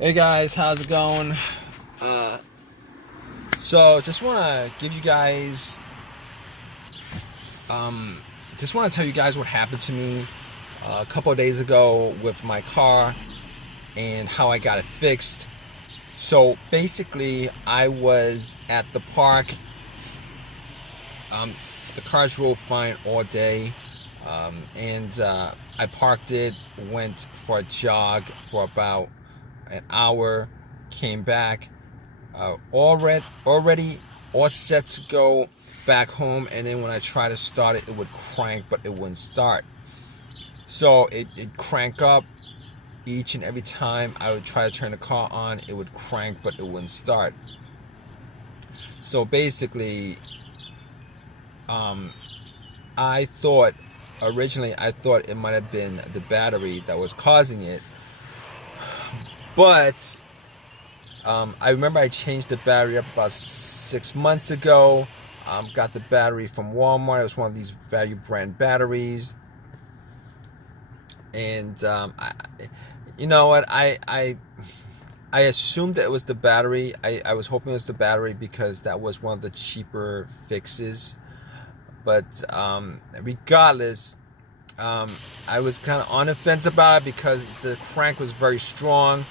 Hey guys, how's it going? Uh, so just want to give you guys, um, just want to tell you guys what happened to me a couple of days ago with my car and how I got it fixed. So basically, I was at the park. Um, the car drove fine all day, and I parked it, went for a jog for about an hour, came back. Already all set to go back home, and then when I try to start it, it would crank, but it wouldn't start. So it crank up each and every time I would try to turn the car on. It would crank, but it wouldn't start. So basically, um, I thought originally I thought it might have been the battery that was causing it, but I remember I changed the battery up about 6 months ago. Got the battery from Walmart. It was one of these value brand batteries, and you know what? I assumed that it was the battery. I was hoping it was the battery because that was one of the cheaper fixes. But regardless, I was kind of on the fence about it because the crank was very strong.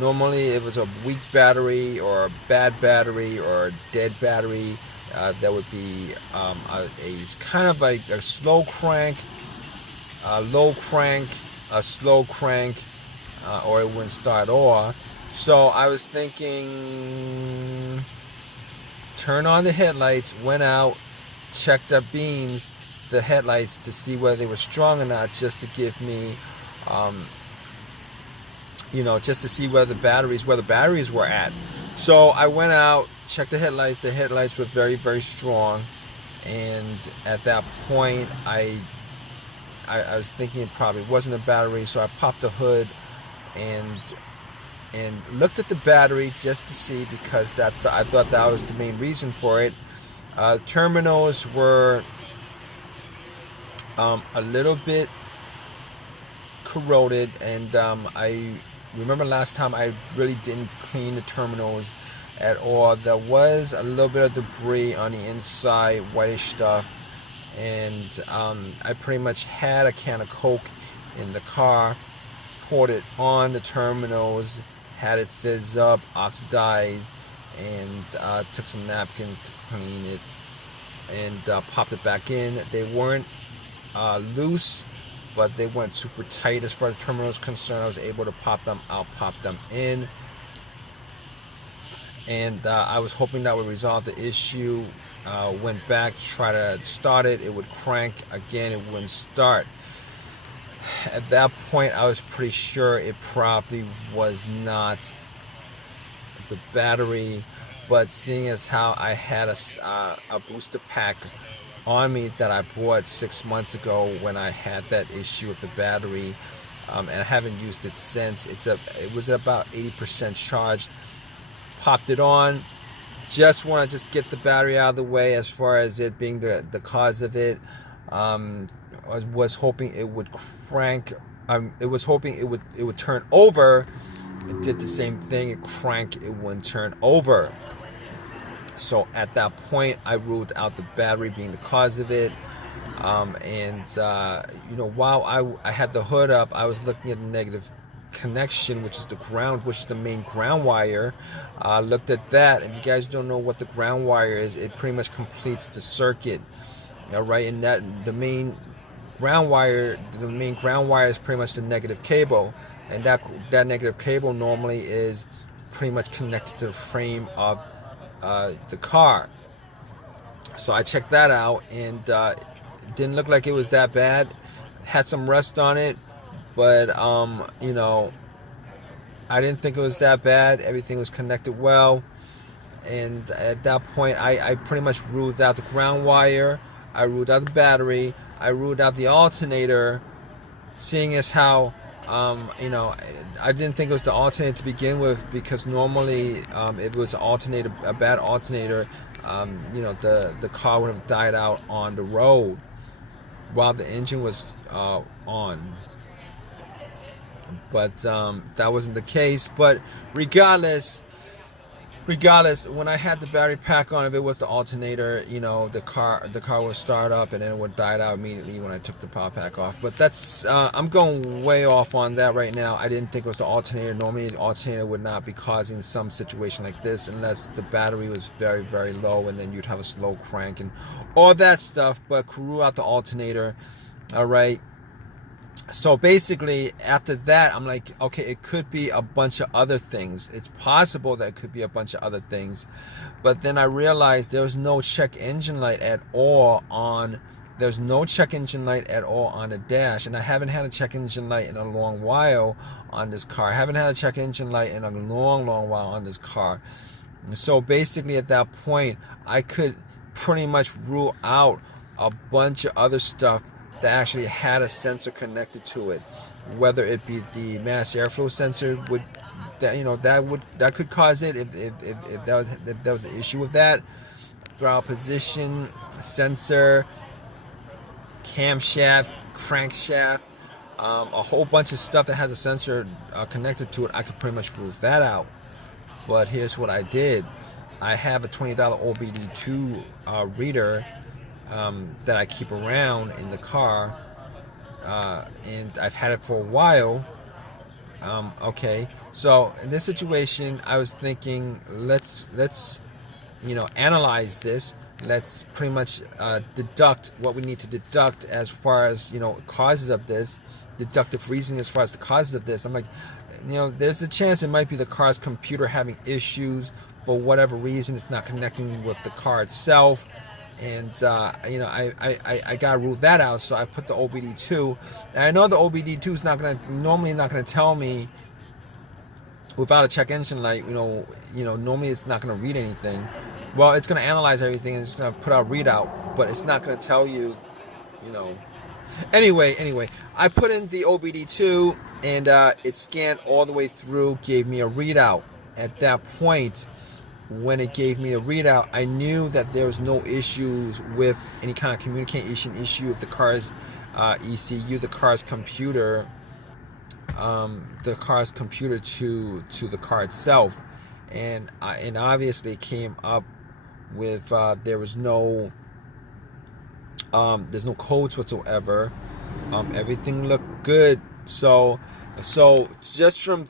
Normally, it was a weak battery or a bad battery or a dead battery. That would be a kind of like a slow crank, a low crank, a slow crank, or it wouldn't start off. So I was thinking, turn on the headlights, went out, checked up beams, the headlights to see whether they were strong or not, just to give me, um, just to see where the batteries were at. So I went out, checked the headlights. The headlights were very, very strong, and at that point, I was thinking it probably wasn't a battery. So I popped the hood and looked at the battery just to see, because I thought that was the main reason for it. Terminals were a little bit corroded, and I remember last time I really didn't clean the terminals at all. There was a little bit of debris on the inside, whitish stuff, and I pretty much had a can of Coke in the car, poured it on the terminals, had it fizz up, oxidized, and took some napkins to clean it, and popped it back in. They weren't loose, but they weren't super tight as far as the terminal is concerned. I was able to pop them out, pop them in, and I was hoping that would resolve the issue. Went back, tried to start it, it would crank again, it wouldn't start. At that point, I was pretty sure it probably was not the battery, but seeing as how I had a booster pack on me that I bought 6 months ago when I had that issue with the battery, and I haven't used it since. It was about 80% charged. Popped it on. Just want to just get the battery out of the way as far as it being the cause of it. I was hoping it would crank. It was hoping it would turn over. It did the same thing. It cranked. It wouldn't turn over. So at that point, I ruled out the battery being the cause of it. While I had the hood up, I was looking at the negative connection, which is the ground, which is the main ground wire. Looked at that. If you guys don't know what the ground wire is, it pretty much completes the circuit. All right, and that the main ground wire is pretty much the negative cable, and that negative cable normally is pretty much connected to the frame of the car. So I checked that out, and it didn't look like it was that bad. Had some rust on it, but I didn't think it was that bad. Everything was connected well, and at that point, I pretty much ruled out the ground wire. I ruled out the battery. I ruled out the alternator, seeing as how I didn't think it was the alternator to begin with, because normally if it was a bad alternator, the car would have died out on the road while the engine was on. but that wasn't the case. But regardless, when I had the battery pack on, if it was the alternator, the car would start up and then it would die out immediately when I took the power pack off. But that's I'm going way off on that right now. I didn't think it was the alternator. Normally the alternator would not be causing some situation like this unless the battery was very, very low, and then you'd have a slow crank and all that stuff. But rule out the alternator. All right. So basically, after that, I'm like, okay, it could be a bunch of other things. It's possible that it could be a bunch of other things. But then I realized there was no check engine light at all on the dash. And I haven't had a check engine light in a long while on this car. I haven't had a check engine light in a long, long while on this car. So basically, at that point, I could pretty much rule out a bunch of other stuff that actually had a sensor connected to it, whether it be the mass airflow sensor that could cause it if that was the issue with that, throttle position sensor, camshaft, crankshaft, a whole bunch of stuff that has a sensor connected to it. I could pretty much rule that out. But here's what I did. I have a $20 OBD2 reader that I keep around in the car, and I've had it for a while. Okay, so in this situation, I was thinking, let's analyze this. Let's pretty much deduct what we need to deduct as far as causes of this, deductive reasoning as far as the causes of this. I'm like, there's a chance it might be the car's computer having issues for whatever reason. It's not connecting with the car itself. And I gotta rule that out. So I put the OBD2, and I know the OBD2 is normally not gonna tell me without a check engine light. Normally it's not gonna read anything. Well, it's gonna analyze everything and it's gonna put out readout, but it's not gonna tell you. Anyway, I put in the OBD2 and it scanned all the way through, gave me a readout. At that point, when it gave me a readout, I knew that there was no issues with any kind of communication issue with the car's ECU, the car's computer to the car itself, and obviously it came up with there's no codes whatsoever. Everything looked good. So just from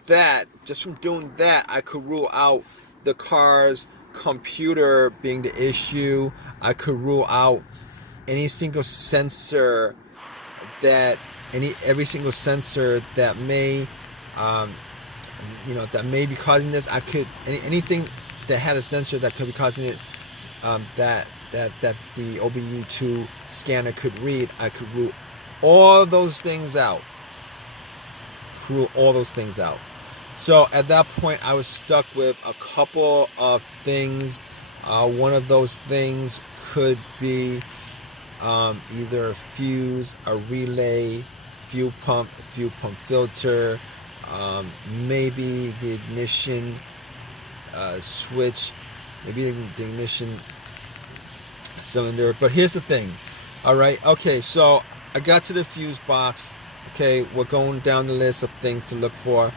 doing that, I could rule out the car's computer being the issue. I could rule out any single sensor every single sensor that may that may be causing this. I could anything that had a sensor that could be causing it, that the OBD2 scanner could read. I could rule all those things out. So at that point, I was stuck with a couple of things. One of those things could be either a fuse, a relay, fuel pump filter, maybe the ignition switch, maybe the ignition cylinder. But here's the thing. All right. Okay. So I got to the fuse box. Okay. We're going down the list of things to look for.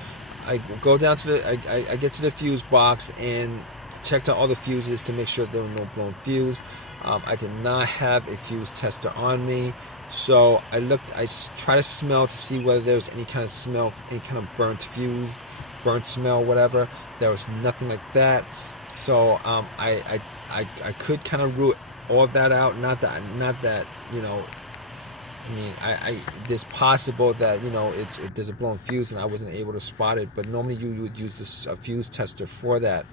I go down to I get to the fuse box and checked out all the fuses to make sure there were no blown fuse. I did not have a fuse tester on me, so I tried to smell to see whether there was any kind of smell, any kind of burnt fuse, burnt smell, whatever. There was nothing like that. So I could kind of rule all of that out. Not that I mean, there's possible that there's a blown fuse and I wasn't able to spot it, but normally you would use a fuse tester for that.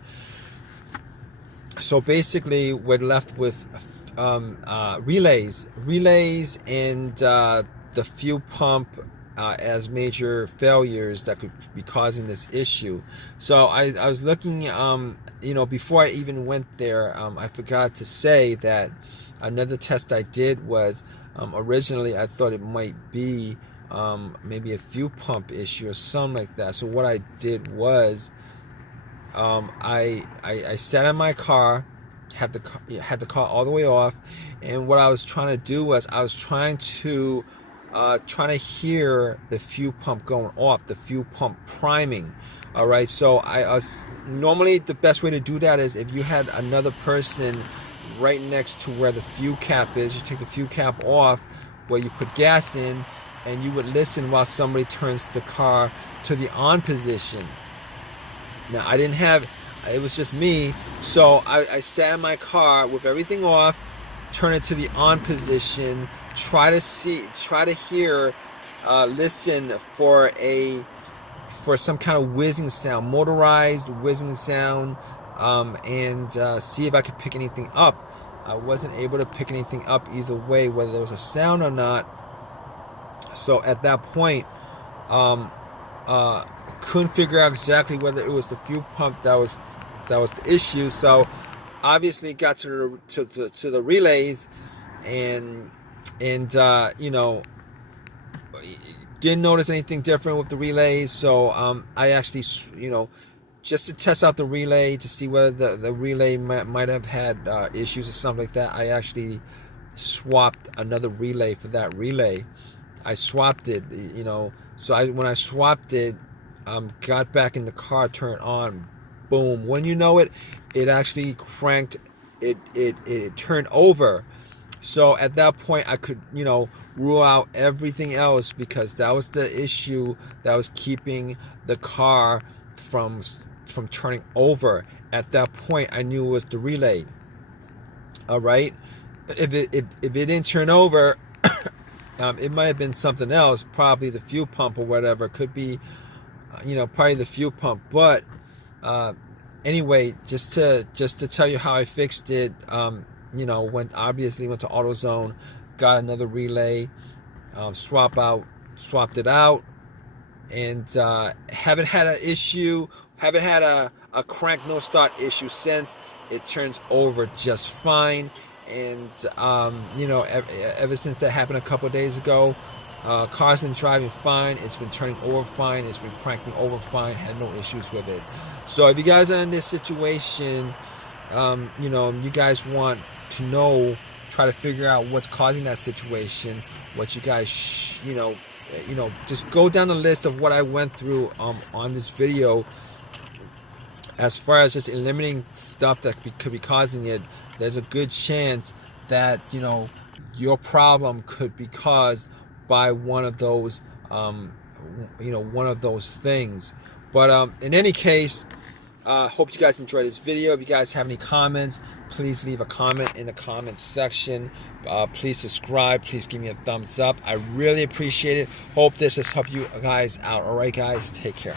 So basically, we're left with relays, and the fuel pump as major failures that could be causing this issue. So I was looking, before I even went there, I forgot to say that another test I did was. Originally, I thought it might be maybe a fuel pump issue or something like that. So what I did was I sat in my car, had the car all the way off, and what I was trying to do was I was trying to trying to hear the fuel pump going off, the fuel pump priming. All right, so normally the best way to do that is if you had another person right next to where the fuel cap is. You take the fuel cap off where you put gas in, and you would listen while somebody turns the car to the on position. Now, it was just me, so I sat in my car with everything off, turn it to the on position, try to hear, listen for some kind of whizzing sound, motorized whizzing sound, and see if I could pick anything up. I wasn't able to pick anything up either way, whether there was a sound or not. So at that point, couldn't figure out exactly whether it was the fuel pump that was the issue. So obviously got to the relays, and you know, didn't notice anything different with the relays. So I actually, you know, just to test out the relay to see whether the relay might have had issues or something like that, I actually swapped another relay for that relay. I swapped it, you know. So when I swapped it, got back in the car, turned on, boom. When you know it, it actually cranked. It turned over. So at that point, I could, you know, rule out everything else, because that was the issue that was keeping the car from turning over. At that point, I knew it was the relay. All right, if it didn't turn over, it might have been something else, probably the fuel pump or whatever. Could be, you know, probably the fuel pump. But anyway, just to tell you how I fixed it, you know, went to AutoZone, got another relay, swapped it out, and haven't had an issue. Haven't had a crank no start issue since. It turns over just fine. And you know, ever since that happened a couple of days ago, car's been driving fine. It's been turning over fine. It's been cranking over fine. Had no issues with it. So if you guys are in this situation, you know, you guys want to know, try to figure out what's causing that situation, what you guys you know, just go down the list of what I went through on this video. As far as just eliminating stuff that could be causing it, there's a good chance that, you know, your problem could be caused by one of those, you know, one of those things. But in any case, hope you guys enjoyed this video. If you guys have any comments, please leave a comment in the comment section. Please subscribe. Please give me a thumbs up. I really appreciate it. Hope this has helped you guys out. All right, guys, take care.